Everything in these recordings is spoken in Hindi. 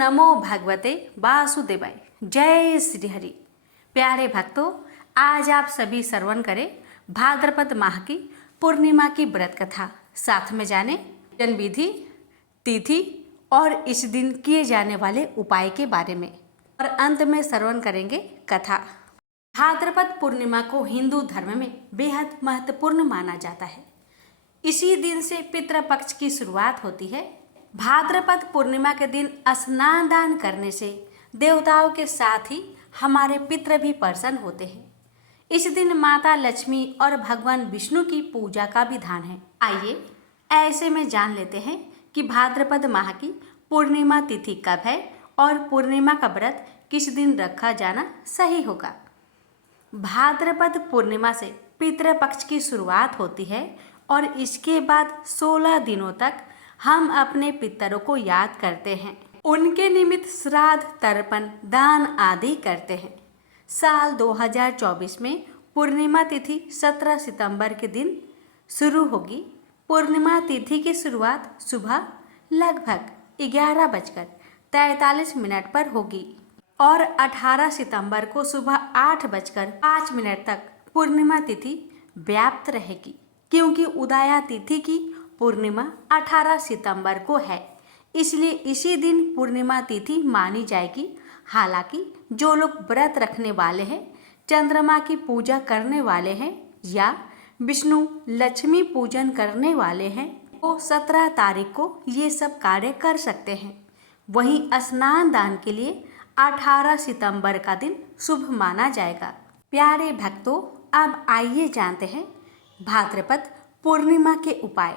नमो भगवते वासुदेवाय। जय श्री हरि। प्यारे भक्तों, आज आप सभी श्रवण करें भाद्रपद माह की पूर्णिमा की व्रत कथा। साथ में जाने जन्म विधि, तिथि और इस दिन किए जाने वाले उपाय के बारे में, और अंत में श्रवण करेंगे कथा। भाद्रपद पूर्णिमा को हिंदू धर्म में बेहद महत्वपूर्ण माना जाता है। इसी दिन से पितृपक्ष की शुरुआत होती है। भाद्रपद पूर्णिमा के दिन स्नान दान करने से देवताओं के साथ ही हमारे पितृ भी प्रसन्न होते हैं। इस दिन माता लक्ष्मी और भगवान विष्णु की पूजा का विधान है। आइए ऐसे में जान लेते हैं कि भाद्रपद माह की पूर्णिमा तिथि कब है और पूर्णिमा का व्रत किस दिन रखा जाना सही होगा। भाद्रपद पूर्णिमा से पितृपक्ष की शुरुआत होती है और इसके बाद 16 दिनों तक हम अपने पितरों को याद करते हैं। उनके निमित्त श्राद्ध, तर्पण, दान आदि करते हैं। साल 2024 में पूर्णिमा तिथि 17 सितंबर के दिन शुरू होगी। पूर्णिमा तिथि की शुरुआत सुबह लगभग 11:43 पर होगी और 18 सितंबर को सुबह 8:05 तक पूर्णिमा तिथि व्याप्त रहेगी, क्योंकि उदया तिथि की पूर्णिमा 18 सितंबर को है, इसलिए इसी दिन पूर्णिमा तिथि मानी जाएगी। हालांकि जो लोग व्रत रखने वाले हैं, चंद्रमा की पूजा करने वाले हैं या विष्णु लक्ष्मी पूजन करने वाले हैं, वो 17 तारीख को ये सब कार्य कर सकते हैं। वहीं स्नान दान के लिए 18 सितंबर का दिन शुभ माना जाएगा। प्यारे भक्तों, अब आइए जानते हैं भाद्रपद पूर्णिमा के उपाय।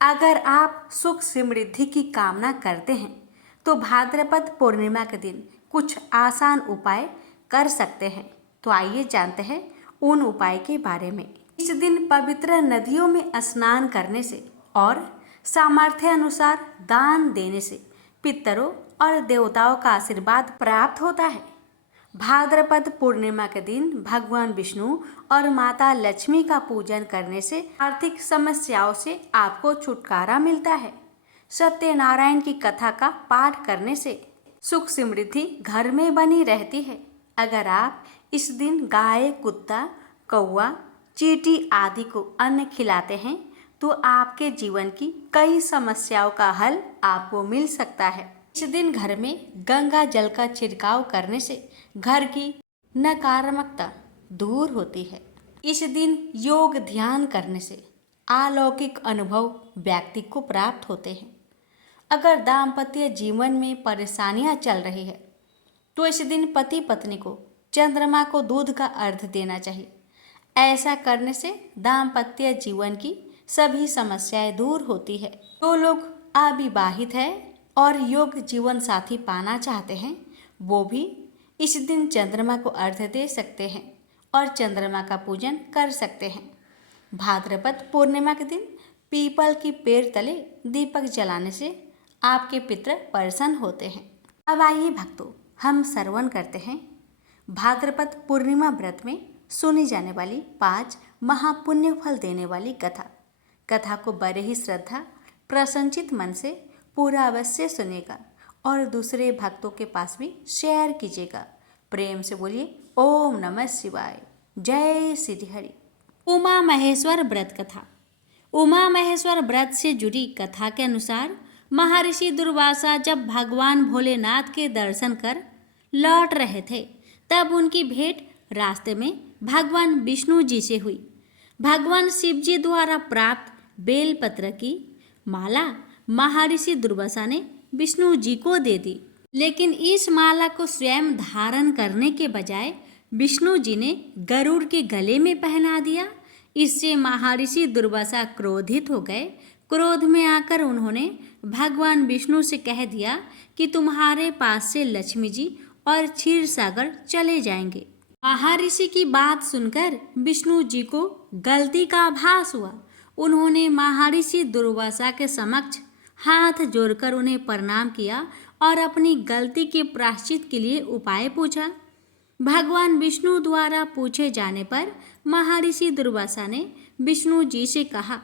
अगर आप सुख समृद्धि की कामना करते हैं तो भाद्रपद पूर्णिमा के दिन कुछ आसान उपाय कर सकते हैं। तो आइए जानते हैं उन उपाय के बारे में। इस दिन पवित्र नदियों में स्नान करने से और सामर्थ्य अनुसार दान देने से पितरों और देवताओं का आशीर्वाद प्राप्त होता है। भाद्रपद पूर्णिमा के दिन भगवान विष्णु और माता लक्ष्मी का पूजन करने से आर्थिक समस्याओं से आपको छुटकारा मिलता है। सत्यनारायण की कथा का पाठ करने से सुख समृद्धि घर में बनी रहती है। अगर आप इस दिन गाय, कुत्ता, कौवा, चींटी आदि को अन्न खिलाते हैं तो आपके जीवन की कई समस्याओं का हल आपको मिल सकता है। इस दिन घर में गंगा जल का छिड़काव करने से घर की नकारात्मकता दूर होती है। इस दिन योग ध्यान करने से अलौकिक अनुभव व्यक्ति को प्राप्त होते हैं। अगर दाम्पत्य जीवन में परेशानियां चल रही है तो इस दिन पति पत्नी को चंद्रमा को दूध का अर्घ्य देना चाहिए। ऐसा करने से दाम्पत्य जीवन की सभी समस्याएं दूर होती है। जो लोग अविवाहित है और योग्य जीवन साथी पाना चाहते हैं, वो भी इस दिन चंद्रमा को अर्घ्य दे सकते हैं और चंद्रमा का पूजन कर सकते हैं। भाद्रपद पूर्णिमा के दिन पीपल की पेड़ तले दीपक जलाने से आपके पितृ प्रसन्न होते हैं। अब आइए भक्तों, हम श्रवण करते हैं भाद्रपद पूर्णिमा व्रत में सुनी जाने वाली 5 महापुण्य फल देने वाली कथा। कथा को बड़े ही श्रद्धा प्रसन्नचित मन से पूरा अवश्य सुनेगा और दूसरे भक्तों के पास भी शेयर कीजिएगा। प्रेम से बोलिए ओम नमः शिवाय। जय श्री हरि। उमा महेश्वर व्रत कथा। उमा महेश्वर व्रत से जुड़ी कथा के अनुसार महर्षि दुर्वासा जब भगवान भोलेनाथ के दर्शन कर लौट रहे थे, तब उनकी भेंट रास्ते में भगवान विष्णु जी से हुई। भगवान शिव जी द्वारा प्राप्त बेलपत्र की माला महर्षि दुर्वासा ने विष्णु जी को दे दी, लेकिन इस माला को स्वयं धारण करने के बजाय विष्णु जी ने गरुड़ के गले में पहना दिया। इससे महर्षि दुर्वासा क्रोधित हो गए। क्रोध में आकर उन्होंने भगवान विष्णु से कह दिया कि तुम्हारे पास से लक्ष्मी जी और क्षीर सागर चले जाएंगे। महर्षि की बात सुनकर विष्णु जी को गलती का आभास हुआ। उन्होंने महर्षि दुर्वासा के समक्ष हाथ जोड़कर उन्हें प्रणाम किया और अपनी गलती के प्रायश्चित के लिए उपाय पूछा। भगवान विष्णु द्वारा पूछे जाने पर महर्षि दुर्वासा ने विष्णु जी से कहा,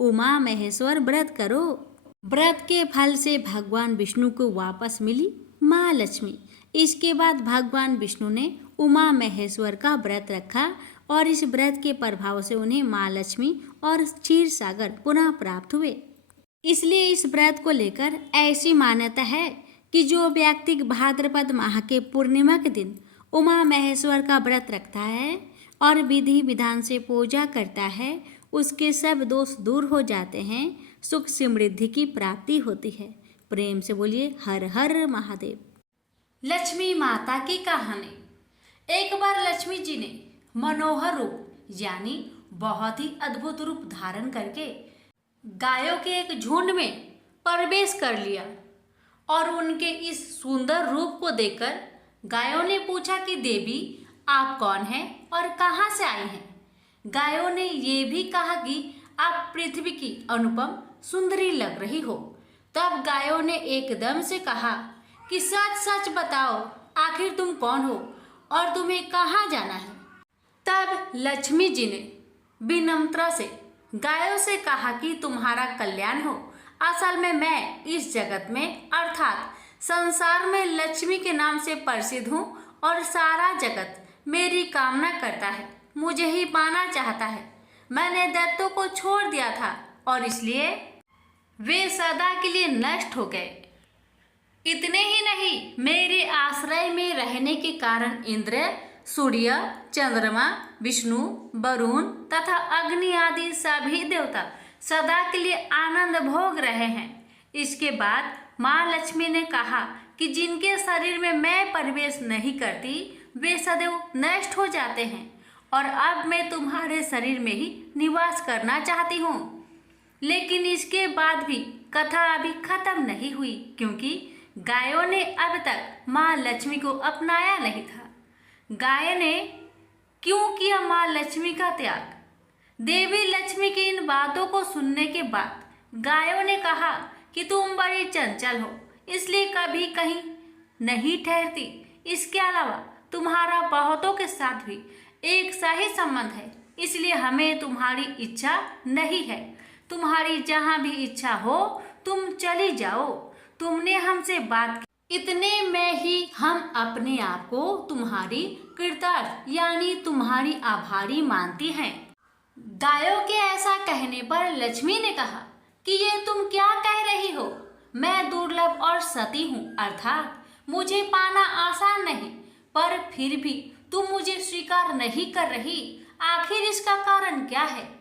उमा महेश्वर व्रत करो। व्रत के फल से भगवान विष्णु को वापस मिली माँ लक्ष्मी। इसके बाद भगवान विष्णु ने उमा महेश्वर का व्रत रखा और इस व्रत के प्रभाव से उन्हें माँ लक्ष्मी और क्षीर सागर पुनः प्राप्त हुए। इसलिए इस व्रत को लेकर ऐसी मान्यता है कि जो व्यक्ति भाद्रपद माह के पूर्णिमा के दिन उमा महेश्वर का व्रत रखता है और विधि विधान से पूजा करता है, उसके सब दोष दूर हो जाते हैं, सुख समृद्धि की प्राप्ति होती है। प्रेम से बोलिए हर हर महादेव। लक्ष्मी माता की कहानी। एक बार लक्ष्मी जी ने मनोहर रूप यानी बहुत ही अद्भुत रूप धारण करके गायों के एक झुंड में प्रवेश कर लिया और उनके इस सुंदर रूप को देखकर गायों ने पूछा कि देवी आप कौन हैं और कहाँ से आई हैं। गायों ने ये भी कहा कि आप पृथ्वी की अनुपम सुंदरी लग रही हो। तब गायों ने एकदम से कहा कि सच सच बताओ, आखिर तुम कौन हो और तुम्हें कहाँ जाना है। तब लक्ष्मी जी ने विनम्रता से गायों से कहा कि तुम्हारा कल्याण हो। असल में मैं इस जगत में अर्थात संसार में लक्ष्मी के नाम से प्रसिद्ध हूँ और सारा जगत मेरी कामना करता है, मुझे ही पाना चाहता है। मैंने दैत्यों को छोड़ दिया था और इसलिए वे सदा के लिए नष्ट हो गए। इतने ही नहीं, मेरे आश्रय में रहने के कारण इंद्र, सूर्य, चंद्रमा, विष्णु, वरुण तथा अग्नि आदि सभी देवता सदा के लिए आनंद भोग रहे हैं। इसके बाद माँ लक्ष्मी ने कहा कि जिनके शरीर में मैं प्रवेश नहीं करती वे सदैव नष्ट हो जाते हैं और अब मैं तुम्हारे शरीर में ही निवास करना चाहती हूँ। लेकिन इसके बाद भी कथा अभी खत्म नहीं हुई, क्योंकि गायों ने अब तक माँ लक्ष्मी को अपनाया नहीं था। गाय ने क्यों किया माँ लक्ष्मी का त्याग? देवी लक्ष्मी की इन बातों को सुनने के बाद गायों ने कहा कि तुम बड़ी चंचल हो, इसलिए कभी कहीं नहीं ठहरती। इसके अलावा तुम्हारा बहुतों के साथ भी एक सा ही संबंध है, इसलिए हमें तुम्हारी इच्छा नहीं है। तुम्हारी जहाँ भी इच्छा हो तुम चली जाओ। तुमने हमसे बात की, इतने में ही हम अपने आप को तुम्हारी कृतार्थ यानी तुम्हारी आभारी मानती हैं। गायों के ऐसा कहने पर लक्ष्मी ने कहा कि ये तुम क्या कह रही हो? मैं दुर्लभ और सती हूँ, अर्थात मुझे पाना आसान नहीं, पर फिर भी तुम मुझे स्वीकार नहीं कर रही। आखिर इसका कारण क्या है?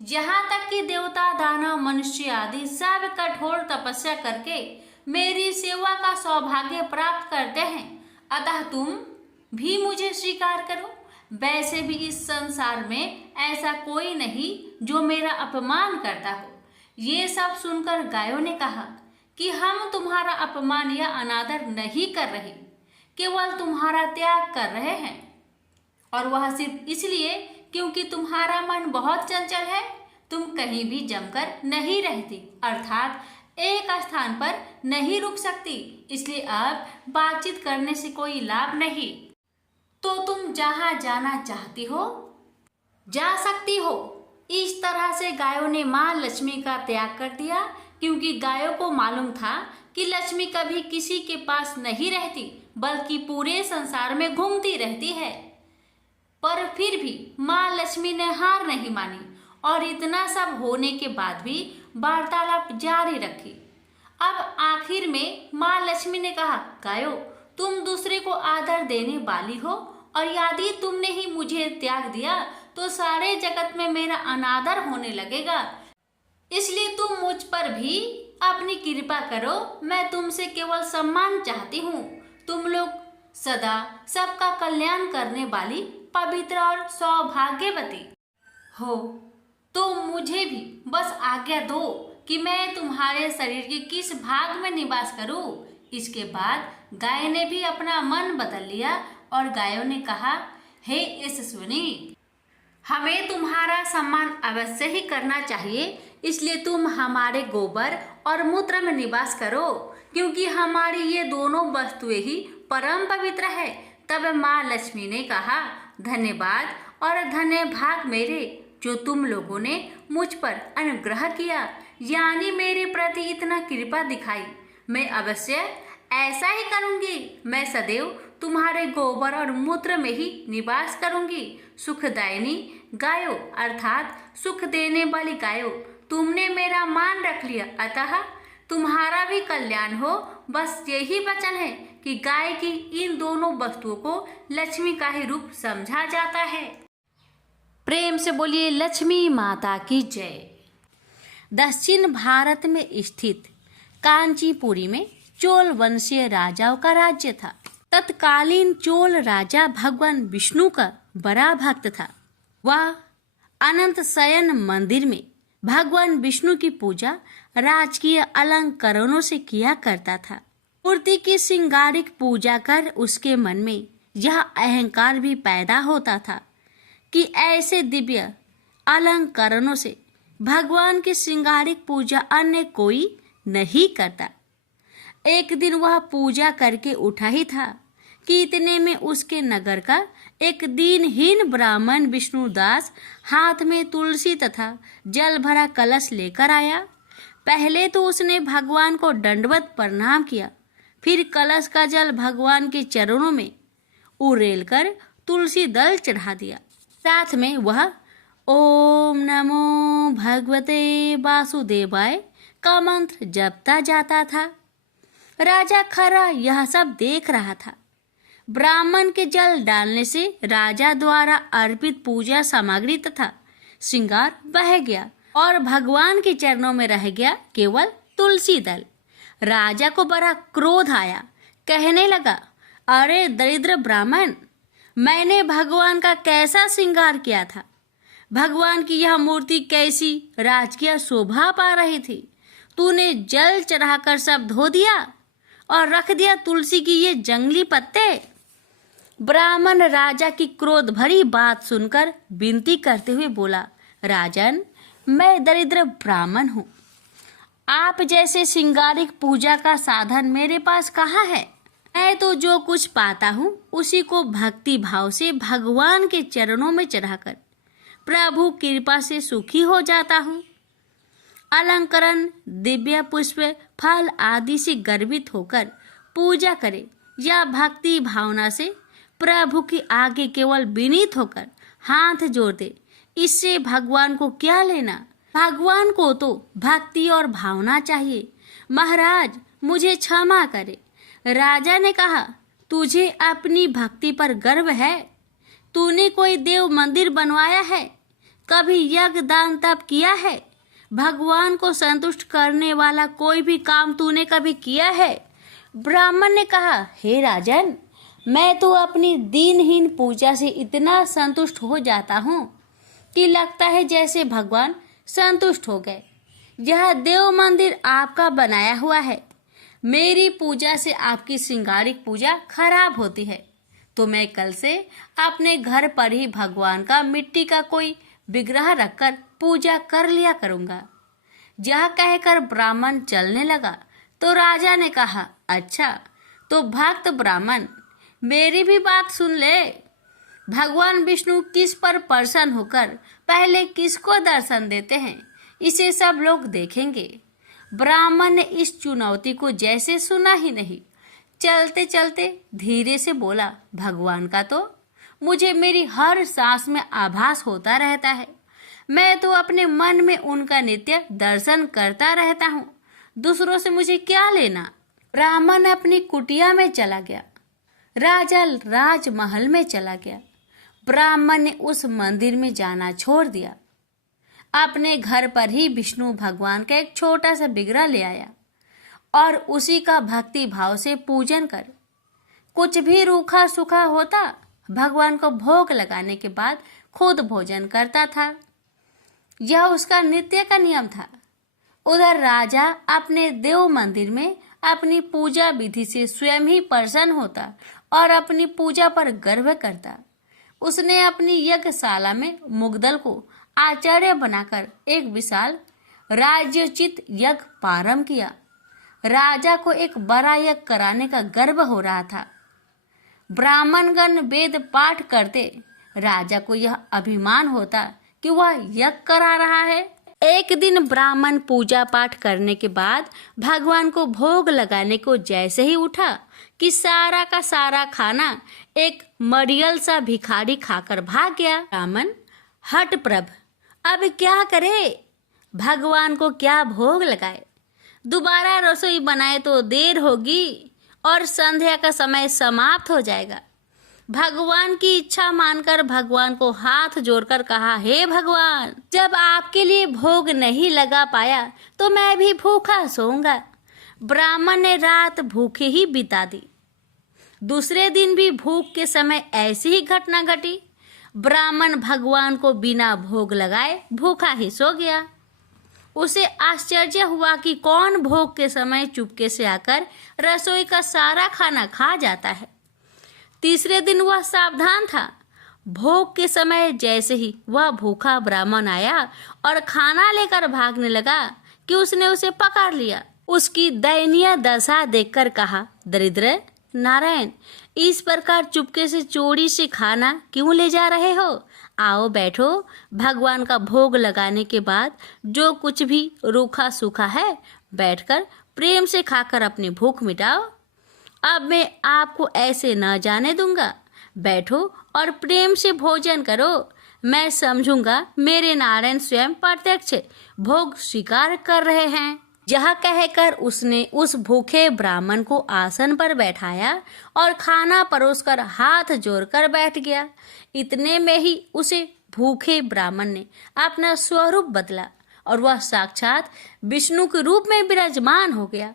यहाँ तक कि देवता, दानव, मनुष्य आदि सब कठोर तपस्या करके मेरी सेवा का सौभाग्य प्राप्त करते हैं, अतः तुम भी मुझे स्वीकार करो। वैसे भी इस संसार में ऐसा कोई नहीं जो मेरा अपमान करता हो। ये सब सुनकर गायों ने कहा कि हम तुम्हारा अपमान या अनादर नहीं कर रहे, केवल तुम्हारा त्याग कर रहे हैं, और वह सिर्फ इसलिए क्योंकि तुम्हारा मन बहुत चंचल है। तुम कहीं भी जमकर नहीं रहती, अर्थात एक स्थान पर नहीं रुक सकती, इसलिए अब बातचीत करने से कोई लाभ नहीं। तो तुम जहाँ जाना चाहती हो जा सकती हो। इस तरह से गायों ने माँ लक्ष्मी का त्याग कर दिया, क्योंकि गायों को मालूम था कि लक्ष्मी कभी किसी के पास नहीं रहती, बल्कि पूरे संसार में घूमती रहती है। पर फिर भी माँ लक्ष्मी ने हार नहीं मानी और इतना सब होने के बाद भी वार्तालाप जारी रखी। अब आखिर में माँ लक्ष्मी ने कहा, गायों, तुम दूसरे को आदर देने वाली हो और यदि तुमने ही मुझे त्याग दिया तो सारे जगत में मेरा अनादर होने लगेगा। इसलिए तुम मुझ पर भी अपनी कृपा करो। मैं तुमसे केवल सम्मान चाहती हूँ। तुम लोग सदा सबका कल्याण करने वाली पवित्र और सौभाग्यवती हो, तो मुझे भी बस आज्ञा दो कि मैं तुम्हारे शरीर के किस भाग में निवास करूं। इसके बाद गाय ने भी अपना मन बदल लिया और गायों ने कहा, हे यशस्विनी, हमें तुम्हारा सम्मान अवश्य ही करना चाहिए, इसलिए तुम हमारे गोबर और मूत्र में निवास करो, क्योंकि हमारी ये दोनों वस्तुएं ही परम पवित्र है। तब माँ लक्ष्मी ने कहा, धन्यवाद और धन्य भाग मेरे, जो तुम लोगों ने मुझ पर अनुग्रह किया। यानी मेरे प्रति इतना कृपा दिखाई, मैं अवश्य ऐसा ही करूंगी। मैं सदैव तुम्हारे गोबर और मूत्र में ही निवास करूंगी। सुखदायिनी गायो अर्थात सुख देने वाली गायो, तुमने मेरा मान रख लिया, अतः तुम्हारा भी कल्याण हो। बस यही वचन है कि गाय की इन दोनों वस्तुओं को लक्ष्मी का ही रूप समझा जाता है। प्रेम से बोलिए लक्ष्मी माता की जय। दक्षिण भारत में स्थित कांचीपुरी में चोल वंशीय राजाओं का राज्य था। तत्कालीन चोल राजा भगवान विष्णु का बड़ा भक्त था। वह अनंत शयन मंदिर में भगवान विष्णु की पूजा राजकीय अलंकरणों से किया करता था। मूर्ति की श्रृंगारिक पूजा कर उसके मन में यह अहंकार भी पैदा होता था कि ऐसे दिव्य अलंकरणों से भगवान की श्रृंगारिक पूजा अन्य कोई नहीं करता। एक दिन वह पूजा करके उठा ही था कि इतने में उसके नगर का एक दीनहीन ब्राह्मण विष्णुदास हाथ में तुलसी तथा जल भरा कलश लेकर आया। पहले तो उसने भगवान को दंडवत प्रणाम किया, फिर कलश का जल भगवान के चरणों में उड़ेल कर तुलसी दल चढ़ा दिया। साथ में वह ओम नमो भगवते वासुदेवाय का मंत्र जपता जाता था। राजा खरा यह सब देख रहा था। ब्राह्मण के जल डालने से राजा द्वारा अर्पित पूजा सामग्री तथा श्रृंगार बह गया और भगवान के चरणों में रह गया केवल तुलसी दल। राजा को बड़ा क्रोध आया, कहने लगा, अरे दरिद्र ब्राह्मण, मैंने भगवान का कैसा श्रृंगार किया था। भगवान की यह मूर्ति कैसी राजकीय शोभा पा रही थी, तूने जल चढ़ाकर सब धो दिया और रख दिया तुलसी की ये जंगली पत्ते। ब्राह्मण राजा की क्रोध भरी बात सुनकर विनती करते हुए बोला, राजन, मैं दरिद्र ब्राह्मण हूँ, आप जैसे श्रृंगारिक पूजा का साधन मेरे पास कहाँ है। मैं तो जो कुछ पाता हूँ उसी को भक्ति भाव से भगवान के चरणों में चढ़ाकर प्रभु कृपा से सुखी हो जाता हूँ। अलंकरण, दिव्य पुष्प, फल आदि से गर्वित होकर पूजा करे या भक्ति भावना से प्रभु के आगे केवल विनीत होकर हाथ जोड़ दे, इससे भगवान को क्या लेना। भगवान को तो भक्ति और भावना चाहिए। महाराज, मुझे क्षमा करे। राजा ने कहा, तुझे अपनी भक्ति पर गर्व है? तूने कोई देव मंदिर बनवाया है? कभी यज्ञ दान तप किया है? भगवान को संतुष्ट करने वाला कोई भी काम तूने कभी किया है? ब्राह्मण ने कहा, हे राजन, मैं तो अपनी दीनहीन पूजा से इतना संतुष्ट हो जाता हूँ कि लगता है जैसे भगवान संतुष्ट हो गए। यह देव मंदिर आपका बनाया हुआ है। मेरी पूजा से आपकी श्रृंगारिक पूजा खराब होती है, तो मैं कल से अपने घर पर ही भगवान का मिट्टी का कोई विग्रह रखकर पूजा कर लिया करूँगा। यह कहकर ब्राह्मण चलने लगा तो राजा ने कहा, अच्छा तो भक्त ब्राह्मण, मेरी भी बात सुन ले। भगवान विष्णु किस पर प्रसन्न होकर पहले किसको दर्शन देते हैं, इसे सब लोग देखेंगे। ब्राह्मण ने इस चुनौती को जैसे सुना ही नहीं, चलते चलते धीरे से बोला, भगवान का तो मुझे मेरी हर सांस में आभास होता रहता है। मैं तो अपने मन में उनका नित्य दर्शन करता रहता हूँ, दूसरों से मुझे क्या लेना। ब्राह्मण अपनी कुटिया में चला गया। राजा राजमहल में चला गया। ब्राह्मण ने उस मंदिर में जाना छोड़ दिया। अपने घर पर ही विष्णु भगवान का एक छोटा सा विग्रह ले आया और उसी का भक्ति भाव से पूजन कर, कुछ भी रूखा सूखा होता भगवान को भोग लगाने के बाद खुद भोजन करता था। यह उसका नित्य का नियम था। उधर राजा अपने देव मंदिर में अपनी पूजा विधि से स्वयं ही प्रसन्न होता और अपनी पूजा पर गर्व करता। उसने अपनी यज्ञशाला में मुग्दल को आचार्य बनाकर एक विशाल राज्योचित यज्ञ प्रारंभ किया। राजा को एक बड़ा यज्ञ कराने का गर्व हो रहा था। ब्राह्मणगण वेद पाठ करते, राजा को यह अभिमान होता कि वह यज्ञ करा रहा है। एक दिन ब्राह्मण पूजा पाठ करने के बाद भगवान को भोग लगाने को जैसे ही उठा कि सारा का सारा खाना एक मरियल सा भिखारी खाकर भाग गया। ब्राह्मण हठप्रभ, अब क्या करे, भगवान को क्या भोग लगाए, दोबारा रसोई बनाए तो देर होगी और संध्या का समय समाप्त हो जाएगा। भगवान की इच्छा मानकर भगवान को हाथ जोड़कर कहा, हे भगवान, जब आपके लिए भोग नहीं लगा पाया तो मैं भी भूखा सोऊंगा। ब्राह्मण ने रात भूखे ही बिता दी। दूसरे दिन भी भूख के समय ऐसी ही घटना घटी। ब्राह्मण भगवान को बिना भोग लगाए भूखा ही सो गया। उसे आश्चर्य हुआ कि कौन भोग के समय चुपके से आकर रसोई का सारा खाना खा जाता है। तीसरे दिन वह सावधान था। भोग के समय जैसे ही वह भूखा ब्राह्मण आया और खाना लेकर भागने लगा कि उसने उसे पकड़ लिया। उसकी दयनीय दशा देखकर कहा, दरिद्र नारायण, इस प्रकार चुपके से चोरी से खाना क्यों ले जा रहे हो? आओ बैठो, भगवान का भोग लगाने के बाद जो कुछ भी रूखा सूखा है बैठकर प्रेम से खाकर अपनी भूख मिटाओ। अब मैं आपको ऐसे न जाने दूंगा। बैठो और प्रेम से भोजन करो। मैं समझूंगा मेरे नारायण स्वयं प्रत्यक्ष भोग स्वीकार कर रहे हैं। यह कहकर उसने उस भूखे ब्राह्मण को आसन पर बैठाया और खाना परोसकर हाथ जोड़कर बैठ गया। इतने में ही उसे भूखे ब्राह्मण ने अपना स्वरूप बदला और वह साक्षात विष्णु के रूप में विराजमान हो गया।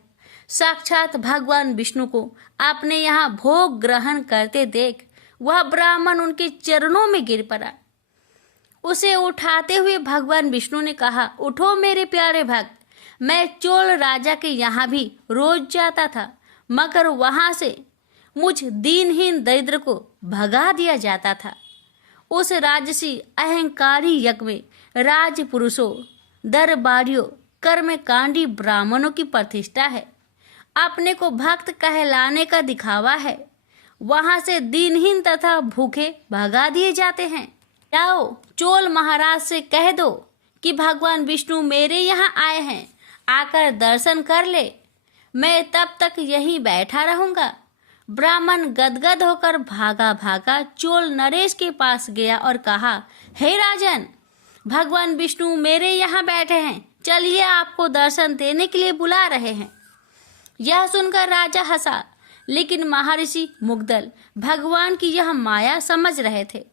साक्षात भगवान विष्णु को अपने यहाँ भोग ग्रहण करते देख वह ब्राह्मण उनके चरणों में गिर पड़ा। उसे उठाते हुए भगवान विष्णु ने कहा, उठो मेरे प्यारे भक्त, मैं चोल राजा के यहाँ भी रोज जाता था, मगर वहां से मुझ दीनहीन दरिद्र को भगा दिया जाता था। उस राजसी अहंकारी यज्ञ में राजपुरुषों, दरबारियों, कर्मकांडी ब्राह्मणों की प्रतिष्ठा है। अपने को भक्त कहलाने का दिखावा है। वहां से दीनहीन तथा भूखे भगा दिए जाते हैं। जाओ चोल महाराज से कह दो कि भगवान विष्णु मेरे यहाँ आए हैं, आकर दर्शन कर ले। मैं तब तक यहीं बैठा रहूंगा। ब्राह्मण गदगद होकर भागा भागा चोल नरेश के पास गया और कहा, हे राजन, भगवान विष्णु मेरे यहाँ बैठे हैं, चलिए आपको दर्शन देने के लिए बुला रहे हैं। यह सुनकर राजा हंसा, लेकिन महर्षि मुग्दल भगवान की यह माया समझ रहे थे।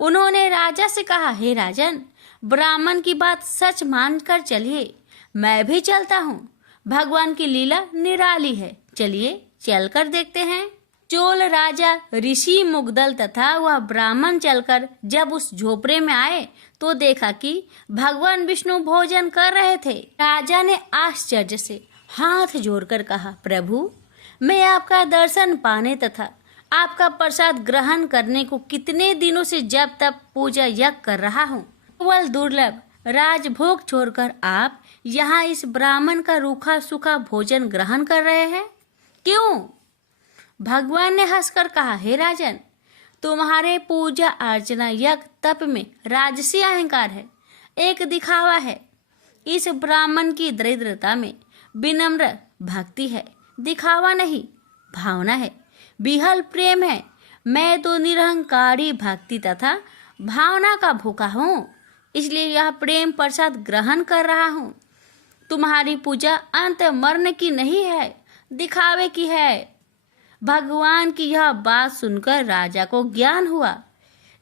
उन्होंने राजा से कहा, हे राजन, ब्राह्मण की बात सच मानकर चलिए, मैं भी चलता हूँ। भगवान की लीला निराली है, चलिए चलकर देखते हैं। चोल राजा ऋषि मुग्दल तथा वह ब्राह्मण चलकर जब उस झोपड़े में आए तो देखा कि भगवान विष्णु भोजन कर रहे थे। राजा ने आश्चर्य से हाथ जोड़कर कहा, प्रभु, मैं आपका दर्शन पाने तथा आपका प्रसाद ग्रहण करने को कितने दिनों से जब तब पूजा यज्ञ कर रहा हूँ। केवल दुर्लभ राजभोग छोड़कर आप यहाँ इस ब्राह्मण का रूखा सूखा भोजन ग्रहण कर रहे हैं, क्यों? भगवान ने हंसकर कहा, हे राजन, तुम्हारे पूजा अर्चना यज्ञ तप में राजसी अहंकार है, एक दिखावा है। इस ब्राह्मण की दरिद्रता में विनम्र भक्ति है, दिखावा नहीं, भावना है, विहल प्रेम है। मैं तो निरहंकारी भक्ति तथा भावना का भूखा हूँ, इसलिए यह प्रेम प्रसाद ग्रहण कर रहा हूँ। तुम्हारी पूजा अंत मरण की नहीं है, दिखावे की है। भगवान की यह बात सुनकर राजा को ज्ञान हुआ।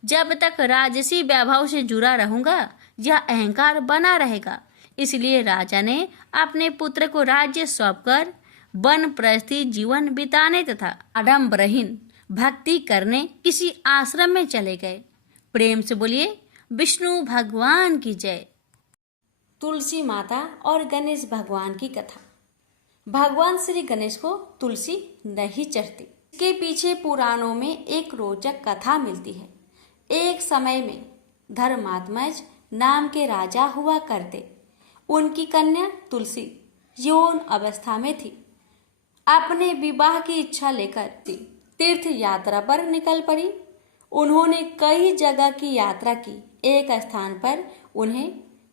जब तक राजसी वैभव से जुड़ा रहूंगा यह अहंकार बना रहेगा। इसलिए राजा ने अपने पुत्र को राज्य सौंपकर वनप्रस्थी जीवन बिताने तथा आडंबरहीन भक्ति करने किसी आश्रम में चले गए। प्रेम से बोलिए विष्णु भगवान की जय। तुलसी माता और गणेश भगवान की कथा। भगवान श्री गणेश को तुलसी नहीं चढ़ती। इसके पीछे पुराणों में एक रोचक कथा मिलती है। एक समय में धर्मात्मज नाम के राजा हुआ करते। उनकी कन्या तुलसी यौन अवस्था में थी। अपने विवाह की इच्छा लेकर तीर्थ यात्रा पर निकल पड़ी। उन्होंने कई जगह की यात्रा की। एक स्थान पर उन्हें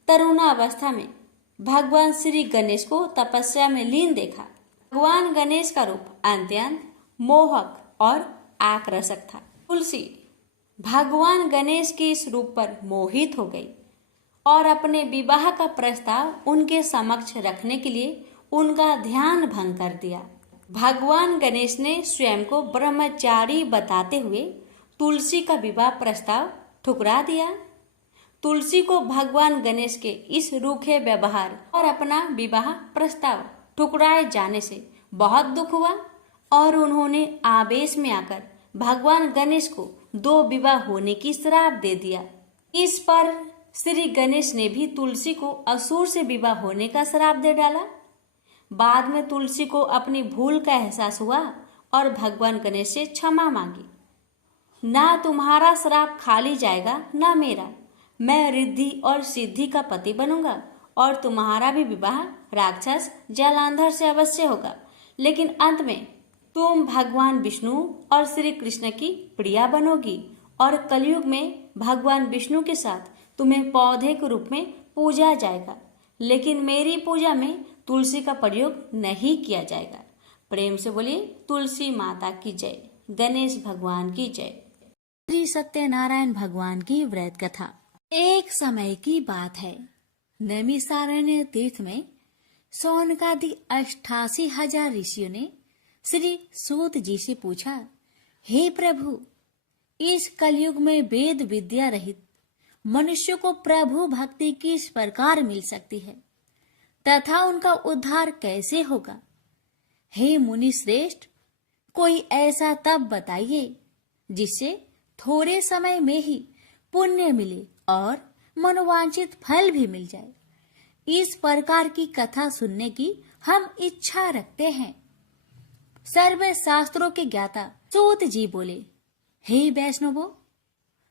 तरुणावस्था में भगवान श्री गणेश को तपस्या में लीन देखा। भगवान गणेश का रूप अत्यंत मोहक और आकर्षक था। तुलसी भगवान गणेश के इस रूप पर मोहित हो गई और अपने विवाह का प्रस्ताव उनके समक्ष रखने के लिए उनका ध्यान भंग कर दिया। भगवान गणेश ने स्वयं को ब्रह्मचारी बताते हुए तुलसी का विवाह प्रस्ताव ठुकरा दिया। तुलसी को भगवान गणेश के इस रूखे व्यवहार और अपना विवाह प्रस्ताव ठुकराए जाने से बहुत दुख हुआ और उन्होंने आवेश में आकर भगवान गणेश को 2 विवाह होने की श्राप दे दिया। इस पर श्री गणेश ने भी तुलसी को असुर से विवाह होने का श्राप दे डाला। बाद में तुलसी को अपनी भूल का एहसास हुआ और भगवान गणेश से क्षमा मांगी। ना तुम्हारा श्राप खाली जाएगा ना मेरा। मैं रिद्धि और सिद्धि का पति बनूंगा और तुम्हारा भी विवाह राक्षस जलांधर से अवश्य होगा, लेकिन अंत में तुम भगवान विष्णु और श्री कृष्ण की प्रिया बनोगी और कलयुग में भगवान विष्णु के साथ तुम्हें पौधे के रूप में पूजा जाएगा, लेकिन मेरी पूजा में तुलसी का प्रयोग नहीं किया जाएगा। प्रेम से बोलिए तुलसी माता की जय, गणेश भगवान की जय। श्री सत्यनारायण भगवान की व्रत कथा। एक समय की बात है, नैमिषारण्य तीर्थ में सौनकादि 88,000 ऋषियों ने श्री सूत जी से पूछा, हे प्रभु, इस कलयुग में वेद विद्या रहित मनुष्य को प्रभु भक्ति किस प्रकार मिल सकती है तथा उनका उद्धार कैसे होगा? हे मुनि श्रेष्ठ, कोई ऐसा तप बताइए जिससे थोड़े समय में ही पुण्य मिले और मनोवांछित फल भी मिल जाए। इस प्रकार की कथा सुनने की हम इच्छा रखते हैं। सर्व शास्त्रों के ज्ञाता सूत जी बोले, हे वैष्णवों,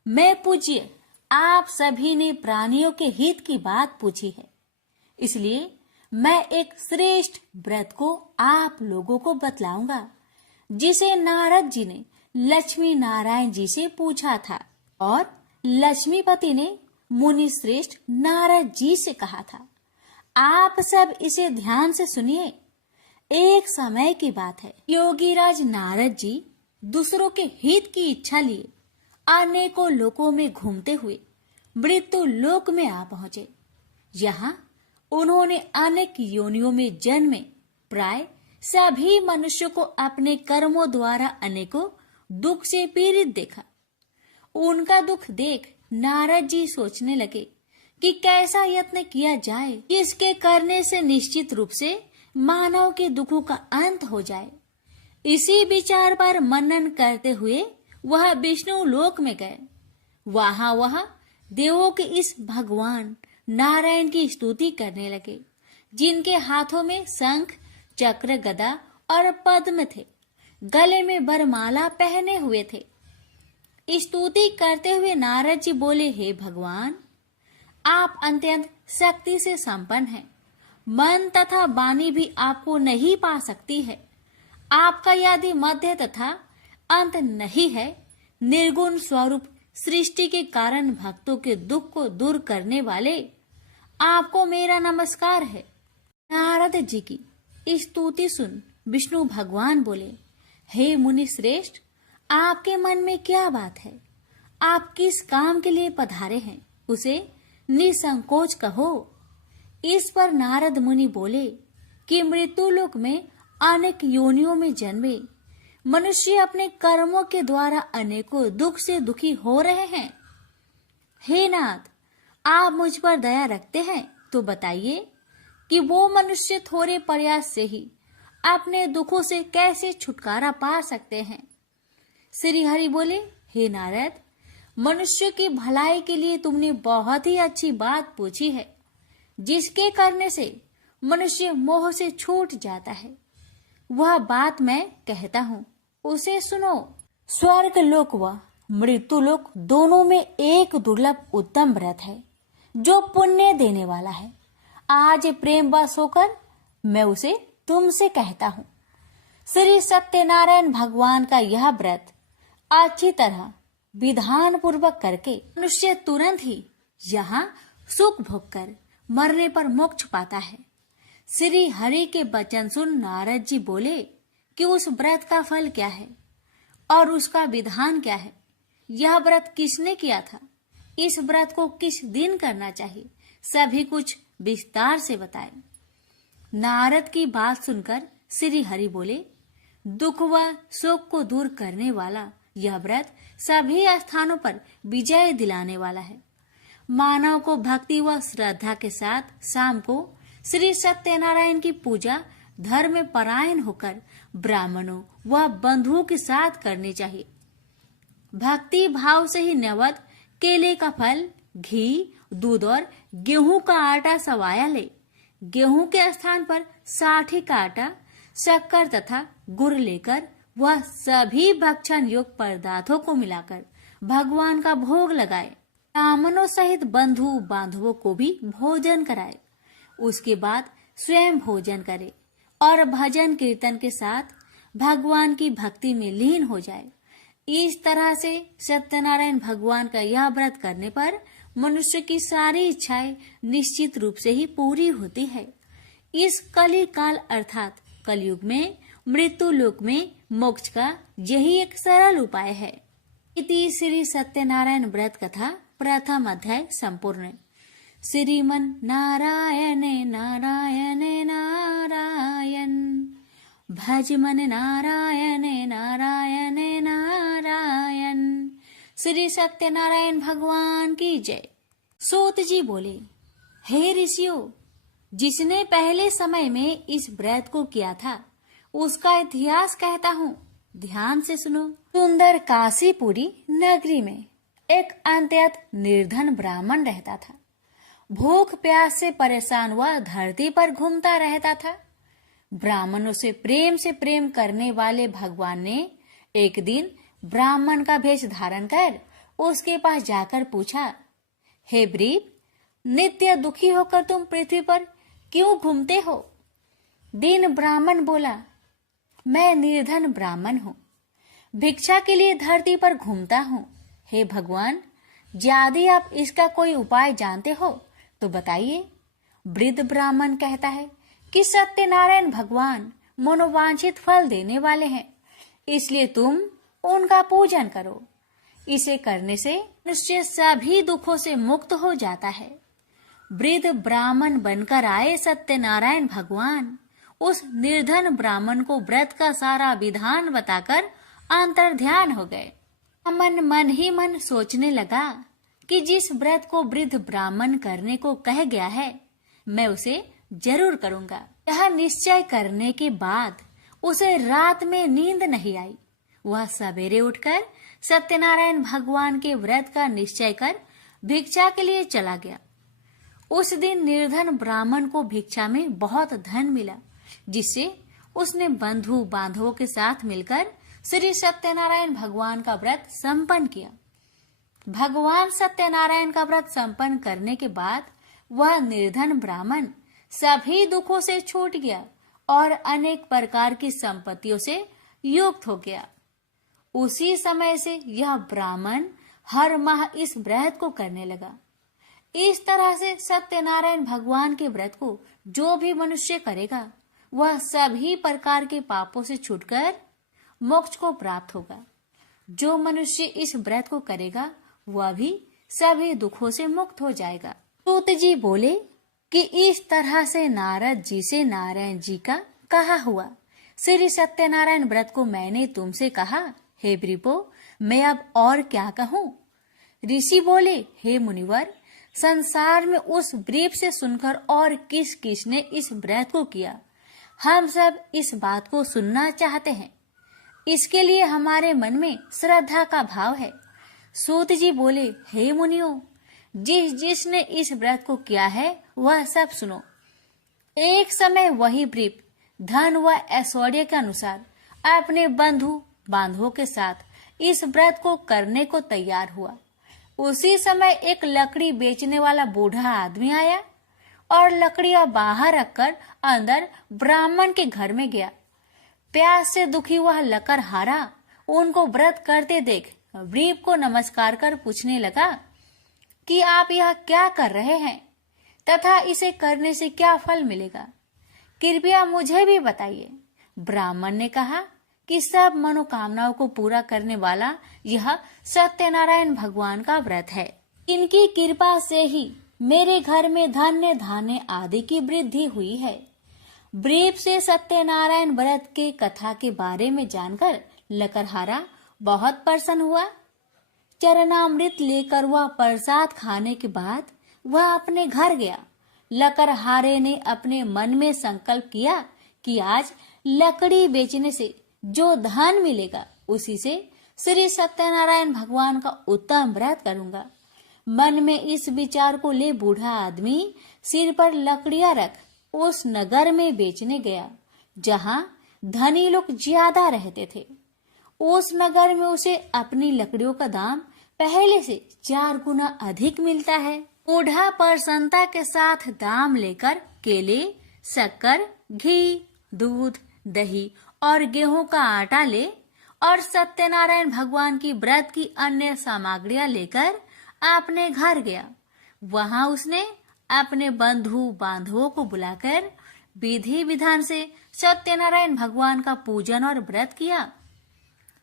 मैं पूज्य आप सभी ने प्राणियों के हित की बात पूछी है, इसलिए मैं एक श्रेष्ठ व्रत को आप लोगों को बतलाऊंगा, जिसे नारद जी ने लक्ष्मी नारायण जी से पूछा था और लक्ष्मीपति ने मुनि श्रेष्ठ नारद जी से कहा था। आप सब इसे ध्यान से सुनिए। एक समय की बात है, योगीराज नारद जी दूसरों के हित की इच्छा लिए अनेकों लोकों में घूमते हुए मृत्यु लोक में आ पहुंचे। यहाँ उन्होंने अनेक योनियों में जन्मे प्राय सभी मनुष्यों को अपने कर्मों द्वारा अनेकों दुख से पीड़ित देखा। उनका दुख देख नारद जी सोचने लगे कि कैसा यत्न किया जाए इसके करने से निश्चित रूप से मानव के दुखों का अंत हो जाए। इसी विचार पर मनन करते हुए वह विष्णु लोक में गए। वह देवों के इस भगवान नारायण की स्तुति करने लगे, जिनके हाथों में शंख, चक्र, गदा और पद्म थे, गले में वरमाला पहने हुए थे। स्तुति करते हुए नारद जी बोले, हे भगवान, आप अत्यंत शक्ति से संपन्न हैं। मन तथा वाणी भी आपको नहीं पा सकती है। आपका यदि मध्य तथा अंत नहीं है, निर्गुण स्वरूप सृष्टि के कारण भक्तों के दुख को दूर करने वाले, आपको मेरा नमस्कार है। नारद जी की स्तुति सुन विष्णु भगवान बोले, हे मुनि श्रेष्ठ, आपके मन में क्या बात है? आप किस काम के लिए पधारे हैं, उसे निसंकोच कहो। इस पर नारद मुनि बोले कि मृत्यु लोक में अनेक योनियों में जन्मे मनुष्य अपने कर्मों के द्वारा अनेकों दुख से दुखी हो रहे हैं। हे नाथ, आप मुझ पर दया रखते हैं तो बताइए कि वो मनुष्य थोड़े प्रयास से ही अपने दुखों से कैसे छुटकारा पा सकते हैं। श्री हरि बोले, हे नारद, मनुष्य की भलाई के लिए तुमने बहुत ही अच्छी बात पूछी है, जिसके करने से मनुष्य मोह से छूट जाता है। वह बात मैं कहता हूँ, उसे सुनो। स्वर्ग लोक व मृत्यु लोक दोनों में एक दुर्लभ उत्तम व्रत है जो पुण्य देने वाला है। आज प्रेम वश होकर मैं उसे तुमसे कहता हूँ। श्री सत्यनारायण भगवान का यह व्रत अच्छी तरह विधान पूर्वक करके मनुष्य तुरंत ही यहाँ सुख भोग कर मरने पर मोक्ष पाता है। श्री हरि के वचन सुन नारद जी बोले कि उस व्रत का फल क्या है और उसका विधान क्या है। यह व्रत किसने किया था, इस व्रत को किस दिन करना चाहिए, सभी कुछ विस्तार से बताए। नारद की बात सुनकर श्री हरि बोले, दुख व शोक को दूर करने वाला यह व्रत सभी स्थानों पर विजय दिलाने वाला है। मानव को भक्ति व श्रद्धा के साथ शाम को श्री सत्यनारायण की पूजा धर्म में परायण होकर ब्राह्मणों व बंधुओं के साथ करनी चाहिए। भक्ति भाव से ही नैवेद्य केले का फल, घी, दूध और गेहूं का आटा सवाया ले। गेहूं के स्थान पर साठी का आटा, शक्कर तथा गुड़ लेकर वह सभी भक्षण योग्य पदार्थों को मिलाकर भगवान का भोग लगाए। ब्राह्मणों सहित बंधु बांधवों को भी भोजन कराए। उसके बाद स्वयं भोजन करे और भजन कीर्तन के साथ भगवान की भक्ति में लीन हो जाए। इस तरह से सत्यनारायण भगवान का यह व्रत करने पर मनुष्य की सारी इच्छाएं निश्चित रूप से ही पूरी होती है। इस कली काल अर्थात कलयुग में मृत्यु लोक में मोक्ष का यही एक सरल उपाय है। इति श्री सत्यनारायण व्रत कथा प्रथम अध्याय संपूर्ण। श्रीमन नारायणे नारायणे नारायण, भज मन नारायणे नारायणे नारायण। श्री सत्यनारायण भगवान की जय। सूत जी बोले, हे ऋषियों, जिसने पहले समय में इस व्रत को किया था उसका इतिहास कहता हूँ, ध्यान से सुनो। सुंदर काशीपुरी नगरी में एक अत्यंत निर्धन ब्राह्मण रहता था। भूख प्यास से परेशान हुआ धरती पर घूमता रहता था। ब्राह्मणों से प्रेम करने वाले भगवान ने एक दिन ब्राह्मण का भेष धारण कर उसके पास जाकर पूछा, हे ब्रीप, नित्य दुखी होकर तुम पृथ्वी पर क्यों घूमते हो? दीन ब्राह्मण बोला, मैं निर्धन ब्राह्मण हूँ, भिक्षा के लिए धरती पर घूमता हूँ। हे भगवान, यदि आप इसका कोई उपाय जानते हो तो बताइए। वृद्ध ब्राह्मण कहता है कि सत्यनारायण भगवान मनोवांछित फल देने वाले हैं, इसलिए तुम उनका पूजन करो। इसे करने से मनुष्य सभी दुखों से मुक्त हो जाता है। वृद्ध ब्राह्मण बनकर आए सत्यनारायण भगवान उस निर्धन ब्राह्मण को व्रत का सारा विधान बताकर अंतर्ध्यान हो गए। मन ही मन सोचने लगा कि जिस व्रत को वृद्ध ब्राह्मण करने को कह गया है, मैं उसे जरूर करूंगा। यह निश्चय करने के बाद उसे रात में नींद नहीं आई। वह सवेरे उठकर सत्यनारायण भगवान के व्रत का निश्चय कर भिक्षा के लिए चला गया। उस दिन निर्धन ब्राह्मण को भिक्षा में बहुत धन मिला, जिससे उसने बंधु बांधवों के साथ मिलकर श्री सत्यनारायण भगवान का व्रत संपन्न किया। भगवान सत्यनारायण का व्रत संपन्न करने के बाद वह निर्धन ब्राह्मण सभी दुखों से छूट गया और अनेक प्रकार की संपत्तियों से युक्त हो गया। उसी समय से यह ब्राह्मण हर माह इस व्रत को करने लगा। इस तरह से सत्यनारायण भगवान के व्रत को जो भी मनुष्य करेगा वह सभी प्रकार के पापों से छूटकर मोक्ष को प्राप्त होगा। जो मनुष्य इस व्रत को करेगा वह भी सभी दुखों से मुक्त हो जाएगा। सूत जी बोले कि इस तरह से नारद जी से नारायण जी का कहा हुआ श्री सत्यनारायण व्रत को मैंने तुमसे कहा। हे ब्रीपो, मैं अब और क्या कहूँ? ऋषि बोले, हे मुनिवर, संसार में उस ब्रीप से सुनकर और किस किस ने इस व्रत को किया, हम सब इस बात को सुनना चाहते हैं। इसके लिए हमारे मन में श्रद्धा का भाव है। सूत जी बोले, हे मुनियों, जिसने इस व्रत को किया है वह सब सुनो। एक समय वही ब्रीप धन व ऐश्वर्य के अनुसार अपने बंधु बांधवों के साथ इस व्रत को करने को तैयार हुआ। उसी समय एक लकड़ी बेचने वाला बूढ़ा आदमी आया और लकड़ियां बाहर रखकर अंदर ब्राह्मण के घर में गया। प्यास से दुखी वह लकड़हारा उनको व्रत करते देख ब्रीप को नमस्कार कर पूछने लगा कि आप यह क्या कर रहे हैं? तथा इसे करने से क्या फल मिलेगा, कृपया मुझे भी बताइए। ब्राह्मण ने कहा कि सब मनोकामनाओं को पूरा करने वाला यह सत्यनारायण भगवान का व्रत है। इनकी कृपा से ही मेरे घर में धन्य धान्य आदि की वृद्धि हुई है। ब्रीफ से सत्यनारायण व्रत के कथा के बारे में जानकर लकड़हारा बहुत प्रसन्न हुआ। चरणामृत लेकर वह प्रसाद खाने के बाद वह अपने घर गया। लकड़हारे ने अपने मन में संकल्प किया कि आज लकड़ी बेचने से जो धन मिलेगा उसी से श्री सत्यनारायण भगवान का उत्तम व्रत करूंगा। मन में इस विचार को ले बूढ़ा आदमी सिर पर लकड़ियां रख उस नगर में बेचने गया जहां धनी लोग ज्यादा रहते थे। उस नगर में उसे अपनी लकड़ियों का दाम पहले से 4 गुना अधिक मिलता है। बूढ़ा प्रसन्नता के साथ दाम लेकर केले, शक्कर, घी, दूध, दही और गेहूं का आटा ले और सत्यनारायण भगवान की व्रत की अन्य सामग्रियां लेकर अपने घर गया। वहां उसने अपने बंधु बांधवों को बुलाकर विधि विधान से सत्यनारायण भगवान का पूजन और व्रत किया।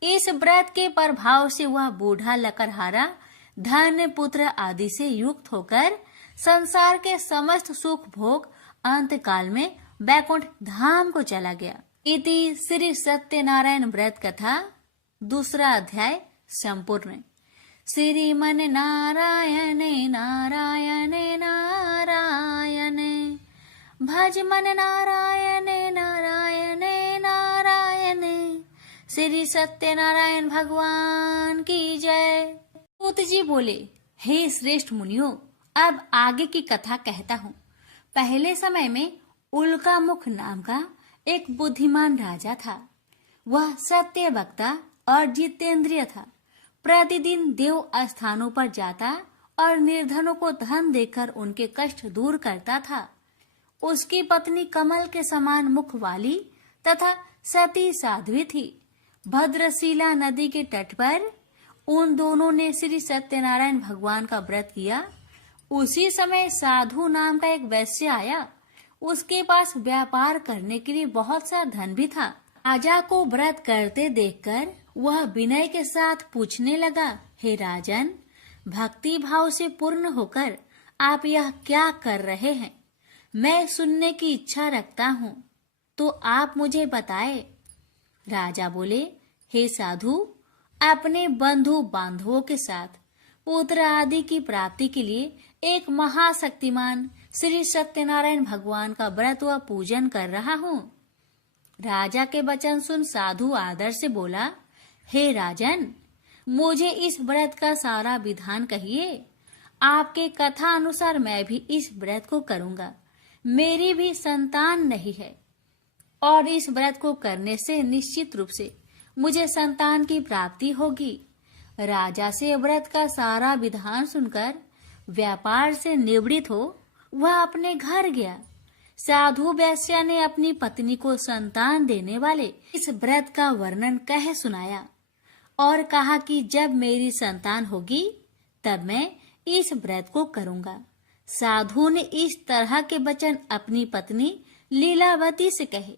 इस व्रत के प्रभाव से वह बूढ़ा लकड़हारा धन पुत्र आदि से युक्त होकर संसार के समस्त सुख भोग अंत काल में बैकुंठ धाम को चला गया। इति श्री सत्यनारायण व्रत कथा 2 अध्याय संपूर्ण। श्रीमन नारायणे नारायणे नारायणे भज मन नारायणे नारायणे नारायणे। श्री सत्यनारायण भगवान की जय। सूत जी बोले, हे श्रेष्ठ मुनियों, अब आगे की कथा कहता हूँ। पहले समय में उल्कामुख नाम का एक बुद्धिमान राजा था। वह सत्य वक्ता और जितेंद्रिय था। प्रतिदिन देव स्थानों पर जाता और निर्धनों को धन देकर उनके कष्ट दूर करता था। उसकी पत्नी कमल के समान मुख वाली तथा सती साध्वी थी। भद्रशिला नदी के तट पर उन दोनों ने श्री सत्यनारायण भगवान का व्रत किया। उसी समय साधु नाम का एक वैश्य आया। उसके पास व्यापार करने के लिए बहुत सा धन भी था। राजा को व्रत करते देखकर वह विनय के साथ पूछने लगा, हे राजन, भक्ति भाव से पूर्ण होकर आप यह क्या कर रहे हैं? मैं सुनने की इच्छा रखता हूँ, तो आप मुझे बताए। राजा बोले, हे साधु, अपने बंधु बांधवों के साथ पुत्र आदि की प्राप्ति के लिए एक महाशक्तिमान श्री सत्यनारायण भगवान का व्रत व पूजन कर रहा हूँ। राजा के वचन सुन साधु आदर से बोला, हे राजन, मुझे इस व्रत का सारा विधान कहिए। आपके कथा अनुसार मैं भी इस व्रत को करूंगा। मेरी भी संतान नहीं है और इस व्रत को करने से निश्चित रूप से मुझे संतान की प्राप्ति होगी। राजा से व्रत का सारा विधान सुनकर व्यापार से निवृत्त हो वह अपने घर गया। साधु वैश्य ने अपनी पत्नी को संतान देने वाले इस व्रत का वर्णन कह सुनाया और कहा कि जब मेरी संतान होगी तब मैं इस व्रत को करूंगा। साधु ने इस तरह के वचन अपनी पत्नी लीलावती से कहे।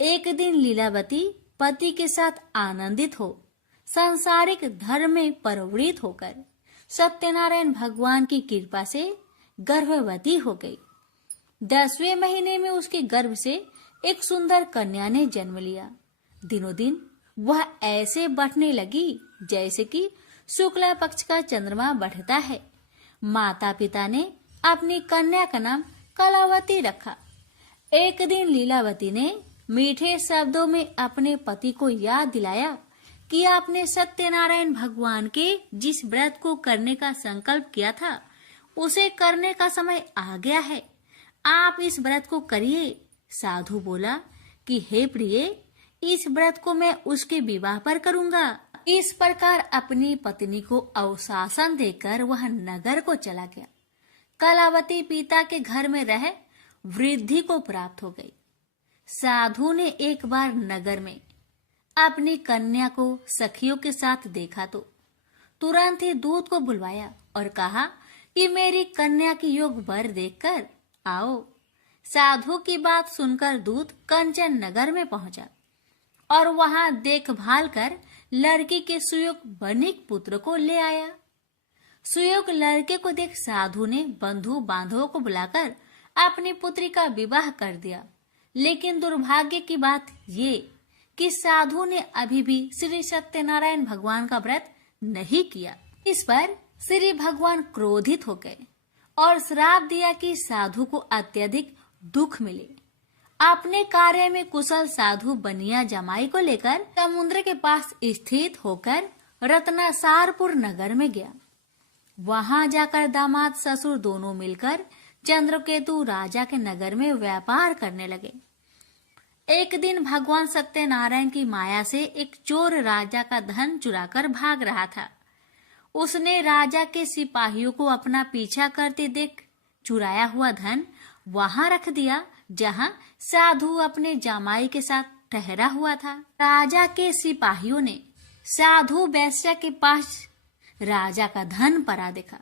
एक दिन लीलावती पति के साथ आनंदित हो सांसारिक धर्म में प्रवृत्त होकर सत्यनारायण भगवान की कृपा से गर्भवती हो गई। 10वें महीने में उसके गर्भ से एक सुंदर कन्या ने जन्म लिया। दिनों दिन वह ऐसे बढ़ने लगी जैसे कि शुक्ला पक्ष का चंद्रमा बढ़ता है। माता पिता ने अपनी कन्या का नाम कलावती रखा। एक दिन लीलावती ने मीठे शब्दों में अपने पति को याद दिलाया कि आपने सत्यनारायण भगवान के जिस व्रत को करने का संकल्प किया था उसे करने का समय आ गया है। आप इस व्रत को करिए। साधु बोला कि हे प्रिय, इस व्रत को मैं उसके विवाह पर करूंगा। इस प्रकार अपनी पत्नी को अवशासन देकर वह नगर को चला गया। कलावती पिता के घर में रह वृद्धि को प्राप्त हो गई। साधु ने एक बार नगर में अपनी कन्या को सखियों के साथ देखा तो तुरंत ही दूत को बुलवाया और कहा कि मेरी कन्या की योग वर देखकर आओ। साधु की बात सुनकर दूत कंचन नगर में पहुंचा और वहां देखभाल कर लड़की के सुयोग बनिक पुत्र को ले आया। सुयोग लड़के को देख साधु ने बंधु बांधवों को बुलाकर अपनी पुत्री का विवाह कर दिया। लेकिन दुर्भाग्य की बात ये कि साधु ने अभी भी श्री सत्यनारायण भगवान का व्रत नहीं किया। इस पर श्री भगवान क्रोधित हो गए और श्राप दिया कि साधु को अत्यधिक दुख मिले। अपने कार्य में कुशल साधु बनिया जमाई को लेकर समुद्र के पास स्थित होकर रत्नासारपुर नगर में गया। वहां जाकर दामाद ससुर दोनों मिलकर चंद्रकेतु राजा के नगर में व्यापार करने लगे। एक दिन भगवान सत्यनारायण की माया से एक चोर राजा का धन चुराकर भाग रहा था। उसने राजा के सिपाहियों को अपना पीछा करते देख चुराया हुआ धन वहां रख दिया जहां साधु अपने जमाई के साथ ठहरा हुआ था। राजा के सिपाहियों ने साधु वैश्या के पास राजा का धन पड़ा देखा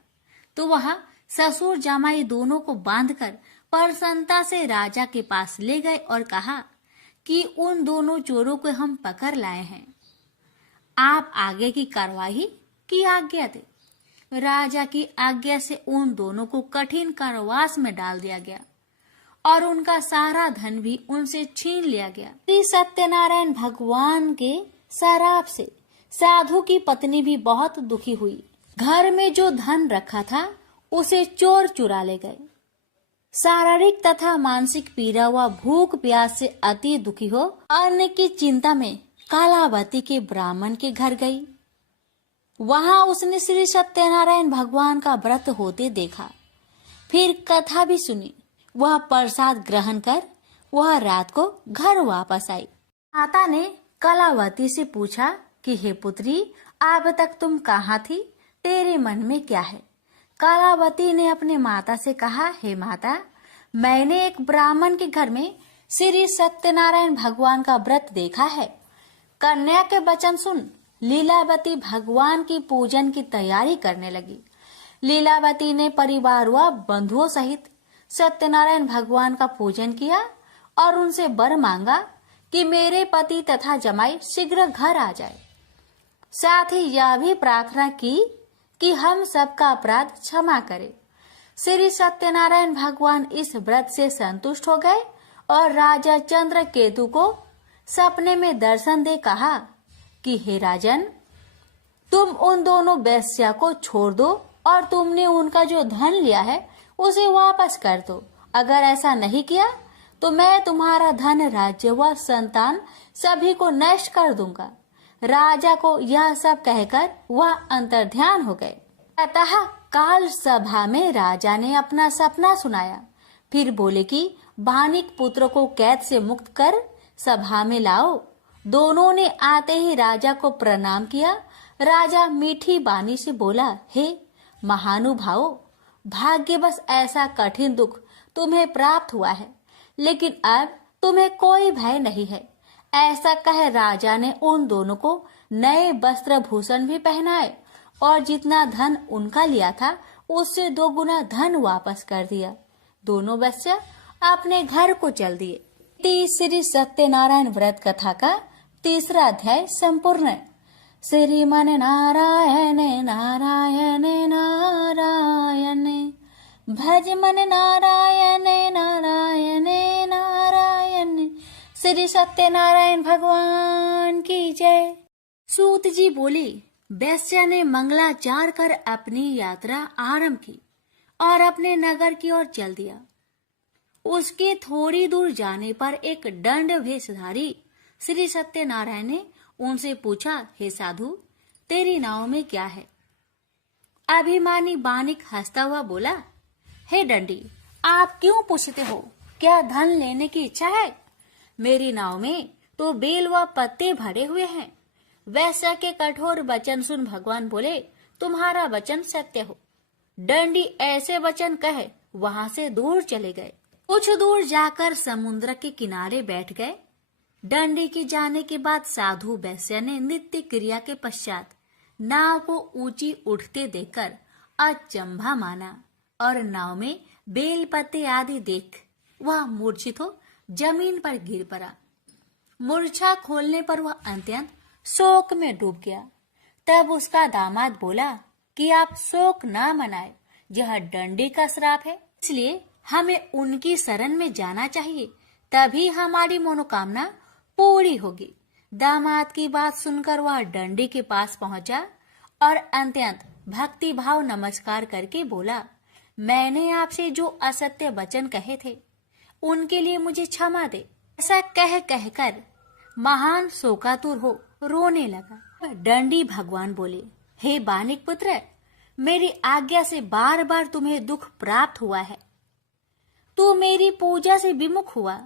तो वह ससुर जमाई दोनों को बांधकर प्रसन्नता से राजा के पास ले गए और कहा कि उन दोनों चोरों को हम पकड़ लाए हैं, आप आगे की कार्रवाई की आज्ञा दे। राजा की आज्ञा से उन दोनों को कठिन कारावास में डाल दिया गया और उनका सारा धन भी उनसे छीन लिया गया। श्री सत्यनारायण भगवान के श्राप से साधु की पत्नी भी बहुत दुखी हुई। घर में जो धन रखा था उसे चोर चुरा ले गए। शारीरिक तथा मानसिक पीड़ा व भूख प्यास से अति दुखी हो अन्न की चिंता में कालावती के ब्राह्मण के घर गई। वहां उसने श्री सत्यनारायण भगवान का व्रत होते देखा। फिर कथा भी सुनी। वह प्रसाद ग्रहण कर वह रात को घर वापस आई। माता ने कलावती से पूछा कि हे पुत्री, अब तक तुम कहाँ थी, तेरे मन में क्या है? कलावती ने अपने माता से कहा, हे माता, मैंने एक ब्राह्मण के घर में श्री सत्यनारायण भगवान का व्रत देखा है। कन्या के वचन सुन लीलावती भगवान की पूजन की तैयारी करने लगी। लीलावती ने परिवार व बंधुओं सहित सत्यनारायण भगवान का पूजन किया और उनसे वर मांगा कि मेरे पति तथा जमाई शीघ्र घर आ जाए। साथ ही यह भी प्रार्थना की कि हम सबका अपराध क्षमा करे। श्री सत्यनारायण भगवान इस व्रत से संतुष्ट हो गए और राजा चंद्रकेतु को सपने में दर्शन दे कहा कि हे राजन, तुम उन दोनों वेश्या को छोड़ दो और तुमने उनका जो धन लिया है उसे वापस कर दो। अगर ऐसा नहीं किया तो मैं तुम्हारा धन, राज्य व संतान सभी को नष्ट कर दूंगा। राजा को यह सब कहकर वह अंतर्ध्यान हो गए। अतः काल सभा में राजा ने अपना सपना सुनाया। फिर बोले कि बानिक पुत्र को कैद से मुक्त कर सभा में लाओ। दोनों ने आते ही राजा को प्रणाम किया। राजा मीठी बानी से बोला, हे महानुभावों, भाग्यवश ऐसा कठिन दुख तुम्हें प्राप्त हुआ है, लेकिन अब तुम्हें कोई भय नहीं है। ऐसा कह राजा ने उन दोनों को नए वस्त्र भूषण भी पहनाए और जितना धन उनका लिया था उससे 2 गुना धन वापस कर दिया। दोनों वेश्या अपने घर को चल दिए। श्री सत्यनारायण व्रत कथा का 3रा अध्याय संपूर्ण। श्रीमन नारायण नारायण नारायण, भज मन नारायण नारायण नारायण। श्री सत्यनारायण भगवान की जय। सूत जी बोले, वैश्या ने मंगलाचार कर अपनी यात्रा आरंभ की और अपने नगर की ओर चल दिया। उसके थोड़ी दूर जाने पर एक दंड वेशधारी श्री सत्यनारायण ने उनसे पूछा, हे साधु, तेरी नाव में क्या है? अभिमानी बानिक हंसता हुआ बोला, हे दंडी, आप क्यों पूछते हो? क्या धन लेने की इच्छा है? मेरी नाव में तो बेल व पत्ते भरे हुए हैं। वैश्या के कठोर वचन सुन भगवान बोले, तुम्हारा वचन सत्य हो। दंडी ऐसे वचन कहे वहां से दूर चले गए। कुछ दूर जाकर समुद्र के किनारे बैठ गए। दंडी के जाने के बाद साधु वैश्या ने नित्य क्रिया के पश्चात नाव को ऊंची उठते देखकर अचंभा माना और नाव में बेलपत्ते आदि देख वह मूर्छित हो जमीन पर गिर पड़ा। मूर्छा खोलने पर वह अत्यंत शोक में डूब गया। तब उसका दामाद बोला कि आप शोक न मनाए, यह डंडी का श्राप है, इसलिए हमें उनकी शरण में जाना चाहिए, तभी हमारी मनोकामना पूरी होगी। दामाद की बात सुनकर वह डंडी के पास पहुंचा और अत्यंत भक्ति भाव नमस्कार करके बोला, मैंने आपसे जो असत्य वचन कहे थे उनके लिए मुझे क्षमा दे। ऐसा कहकर महान शोकातुर हो रोने लगा। डंडी भगवान बोले, हे बानिक पुत्र, मेरी आज्ञा से बार बार तुम्हें दुख प्राप्त हुआ है, तू मेरी पूजा से विमुख हुआ।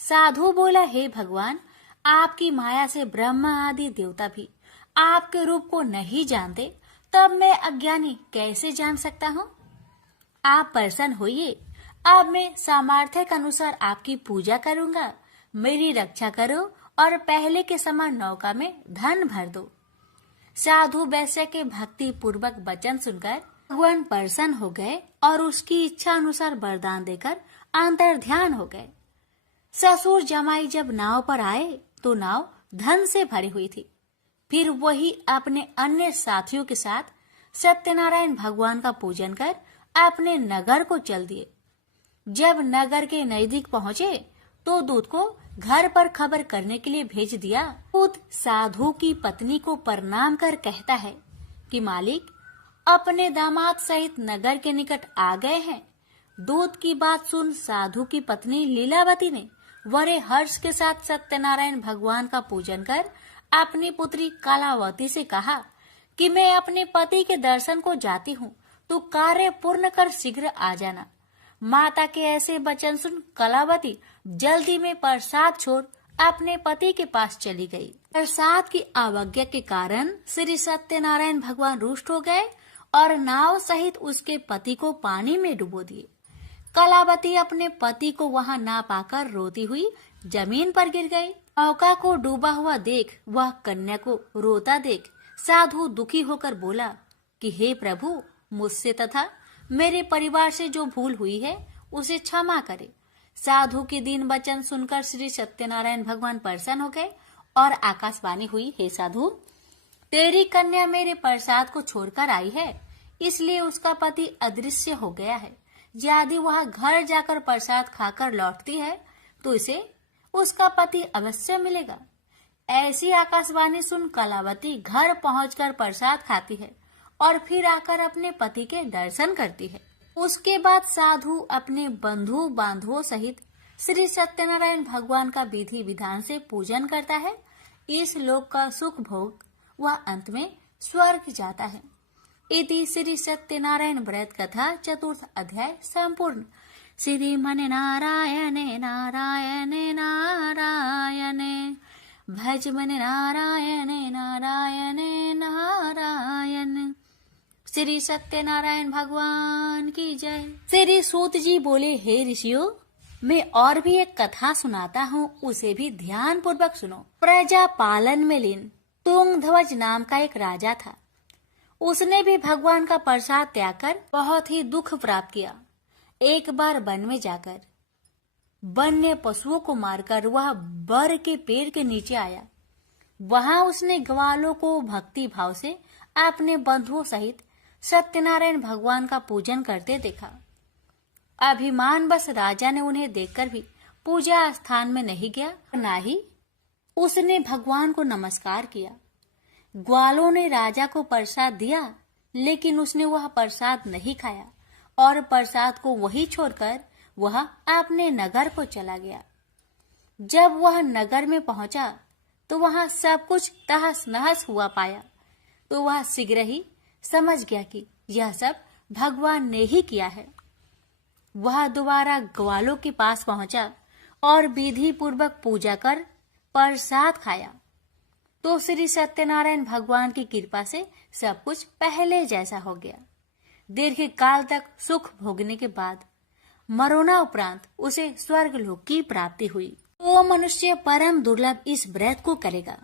साधु बोला, हे भगवान, आपकी माया से ब्रह्मा आदि देवता भी आपके रूप को नहीं जानते, तब मैं अज्ञानी कैसे जान सकता हूँ। आप प्रसन्न होइए, अब मैं सामर्थ्य के अनुसार आपकी पूजा करूंगा। मेरी रक्षा करो और पहले के समान नौका में धन भर दो। साधु वैश्य के भक्ति पूर्वक वचन सुनकर भगवान प्रसन्न हो गए और उसकी इच्छा अनुसार वरदान देकर अंतर ध्यान हो गए। ससुर जमाई जब नाव पर आए तो नाव धन से भरी हुई थी। फिर वही अपने अन्य साथियों के साथ सत्यनारायण भगवान का पूजन कर अपने नगर को चल दिए। जब नगर के नजदीक पहुंचे तो दूत को घर पर खबर करने के लिए भेज दिया। दूत साधु की पत्नी को प्रणाम कर कहता है कि मालिक अपने दामाद सहित नगर के निकट आ गए हैं। दूत की बात सुन साधु की पत्नी लीलावती ने बड़े हर्ष के साथ सत्यनारायण भगवान का पूजन कर अपनी पुत्री कलावती से कहा कि मैं अपने पति के दर्शन को जाती हूँ, तू कार्य पूर्ण कर शीघ्र आ जाना। माता के ऐसे वचन सुन कलावती जल्दी में प्रसाद छोड़ अपने पति के पास चली गई। प्रसाद की अवज्ञा के कारण श्री सत्यनारायण भगवान रुष्ट हो गए और नाव सहित उसके पति को पानी में डुबो दिए। कलावती अपने पति को वहां ना पाकर रोती हुई जमीन पर गिर गई। नौका को डूबा हुआ देख वह कन्या को रोता देख साधु दुखी होकर बोला कि हे प्रभु, मुझसे तथा मेरे परिवार से जो भूल हुई है उसे क्षमा करे। साधु के दीन वचन सुनकर श्री सत्यनारायण भगवान प्रसन्न हो गए और आकाशवाणी हुई, हे साधु, तेरी कन्या मेरे प्रसाद को छोड़कर आई है, इसलिए उसका पति अदृश्य हो गया है। यदि वह घर जाकर प्रसाद खाकर लौटती है तो इसे उसका पति अवश्य मिलेगा। ऐसी आकाशवाणी सुन कलावती घर पहुंचकर प्रसाद खाती है और फिर आकर अपने पति के दर्शन करती है। उसके बाद साधु अपने बंधु बांधवों सहित श्री सत्यनारायण भगवान का विधि विधान से पूजन करता है। इस लोक का सुख भोग वह अंत में स्वर्ग जाता है। इति श्री सत्यनारायण व्रत कथा चतुर्थ अध्याय संपूर्ण। श्रीमन नारायणे नारायणे नारायणे भज मन नारायणे नारायणे नारायण। श्री सत्यनारायण भगवान की जय। श्री सूत जी बोले, हे ऋषियों, मैं और भी एक कथा सुनाता हूँ, उसे भी ध्यान पूर्वक सुनो। प्रजा पालन में लीन तुंगध्वज नाम का एक राजा था। उसने भी भगवान का प्रसाद त्याग कर बहुत ही दुख प्राप्त किया। एक बार वन में जाकर वन्य पशुओं को मारकर वह बर के पेड़ के नीचे आया। वहां उसने ग्वालों को भक्ति भाव से अपने बंधुओं सहित सत्यनारायण भगवान का पूजन करते देखा। अभिमान बस राजा ने उन्हें देखकर भी पूजा स्थान में नहीं गया, न ही उसने भगवान को नमस्कार किया। ग्वालों ने राजा को प्रसाद दिया, लेकिन उसने वह प्रसाद नहीं खाया और प्रसाद को वहीं छोड़कर वह अपने नगर को चला गया। जब वह नगर में पहुंचा तो वहां सब कुछ तहस नहस हुआ पाया, तो वह शीघ्र ही समझ गया कि यह सब भगवान ने ही किया है। वह दोबारा ग्वालों के पास पहुंचा और विधि पूर्वक पूजा कर प्रसाद खाया, तो श्री सत्यनारायण भगवान की कृपा से सब कुछ पहले जैसा हो गया। दीर्घ काल तक सुख भोगने के बाद मरोना उपरांत उसे स्वर्ग लोक की प्राप्ति हुई। तो मनुष्य परम दुर्लभ इस व्रत को करेगा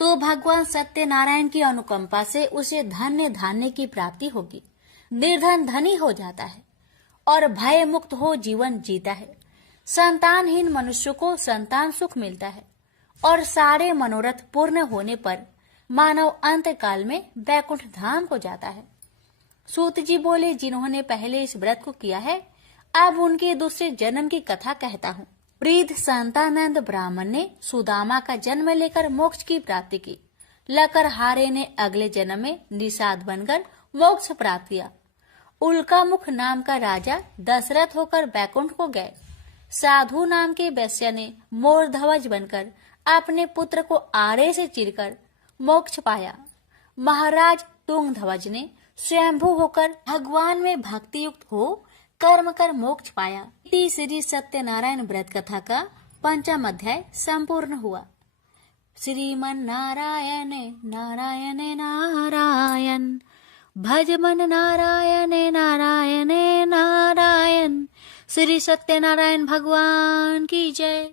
तो भगवान सत्यनारायण की अनुकंपा से उसे धन्य धान्य की प्राप्ति होगी। निर्धन धनी हो जाता है और भय मुक्त हो जीवन जीता है। संतानहीन मनुष्य को संतान सुख मिलता है और सारे मनोरथ पूर्ण होने पर मानव अंत काल में वैकुंठ धाम को जाता है। सूत जी बोले, जिन्होंने पहले इस व्रत को किया है, अब उनके दूसरे जन्म की कथा कहता हूँ। वृद्ध संतानंद ब्राह्मण ने सुदामा का जन्म लेकर मोक्ष की प्राप्ति की। लकरहारे ने अगले जन्म में निषाद बनकर मोक्ष प्राप्त किया। उल्कामुख नाम का राजा दशरथ होकर बैकुंठ को गए। साधु नाम के वैश्य ने मोर ध्वज बनकर अपने पुत्र को आरे से चीरकर मोक्ष पाया। महाराज तुंग ध्वज ने स्वयंभू होकर भगवान में भक्ति युक्त हो कर्म कर मोक्ष पाया। श्री सत्यनारायण व्रत कथा का 5वां अध्याय संपूर्ण हुआ। श्रीमन नारायण नारायण नारायण, भज मन नारायण नारायण नारायण। श्री सत्यनारायण भगवान की जय।